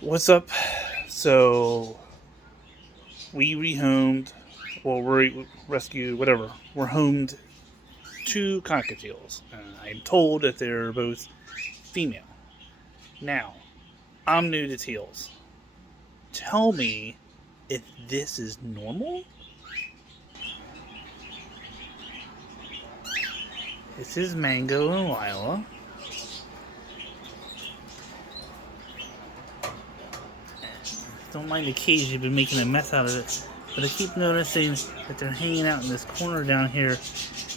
What's up? So we rehomed, well, we rescued, whatever. We're homed two cockatiels. I'm told that they're both female. Now, I'm new to teals. Tell me if this is normal? This is Mango and Lila. Don't mind the cage, you've been making a mess out of it. But I keep noticing that they're hanging out in this corner down here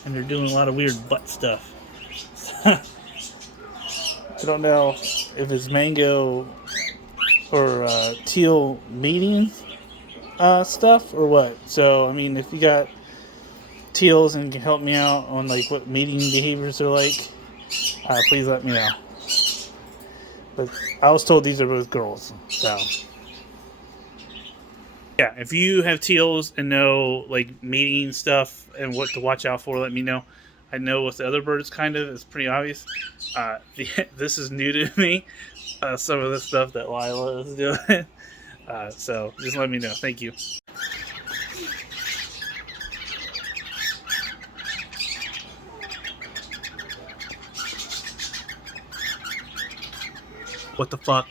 and they're doing a lot of weird butt stuff. I don't know if it's Mango or teal mating stuff or what. So, I mean, if you got teals and can help me out on like what mating behaviors are like, please let me know. But I was told these are both girls, so. Yeah, if you have teals and know like mating stuff and what to watch out for, let me know. I know with the other birds, kind of, it's pretty obvious. This is new to me. Some of the stuff that Lila is doing. So just let me know. Thank you. What the fuck?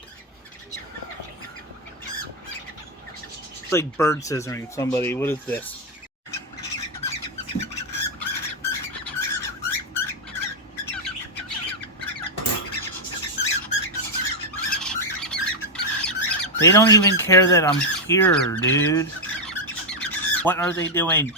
It's like bird scissoring somebody. What is this? They don't even care that I'm here, dude. What are they doing?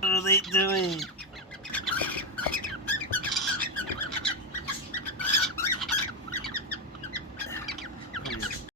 What are they doing?